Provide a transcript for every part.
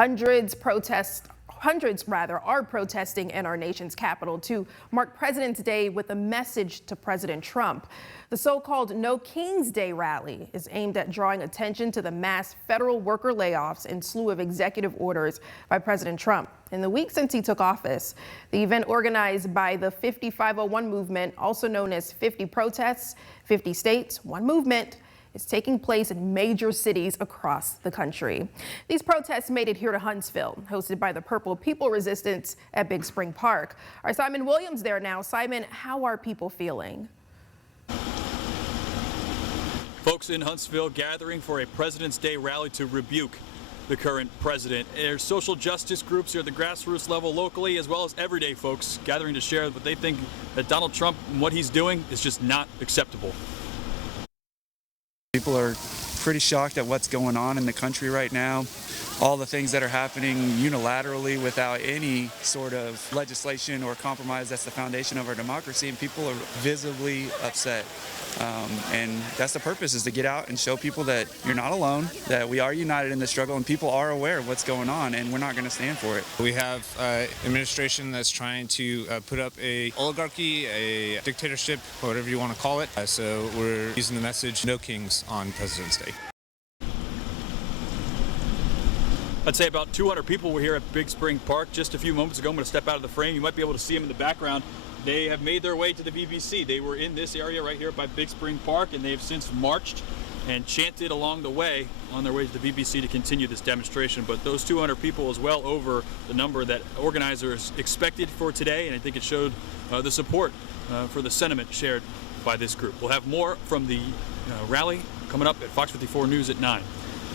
Hundreds are protesting in our nation's capital to mark President's Day with a message to President Trump. The so-called No Kings Day rally is aimed at drawing attention to the mass federal worker layoffs and slew of executive orders by President Trump in the week since he took office. The event, organized by the 5501 movement, also known as 50 Protests, 50 States, One Movement, is taking place in major cities across the country. These protests made it here to Huntsville, hosted by the Purple People Resistance at Big Spring Park. Our Simon Williams there now. Simon, how are people feeling? Folks in Huntsville gathering for a President's Day rally to rebuke the current president. There's social justice groups here at the grassroots level locally, as well as everyday folks gathering to share what they think that Donald Trump and what he's doing is just not acceptable. People are pretty shocked at what's going on in the country right now. All the things that are happening unilaterally without any sort of legislation or compromise. That's the foundation of our democracy, and people are visibly upset. And that's the purpose, is to get out and show people that you're not alone, that we are united in this struggle, and people are aware of what's going on, and we're not going to stand for it. We have an administration that's trying to put up a oligarchy, a dictatorship, whatever you want to call it. So we're using the message, no kings on President's Day. I'd say about 200 people were here at Big Spring Park just a few moments ago. I'm going to step out of the frame. You might be able to see them in the background. They have made their way to the BBC. They were in this area right here by Big Spring Park, and they have since marched and chanted along the way on their way to the BBC to continue this demonstration. But those 200 people is well over the number that organizers expected for today, and I think it showed the support for the sentiment shared by this group. We'll have more from the rally coming up at Fox 54 News at 9.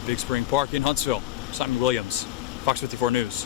Big Spring Park in Huntsville. Simon Williams, Fox 54 News.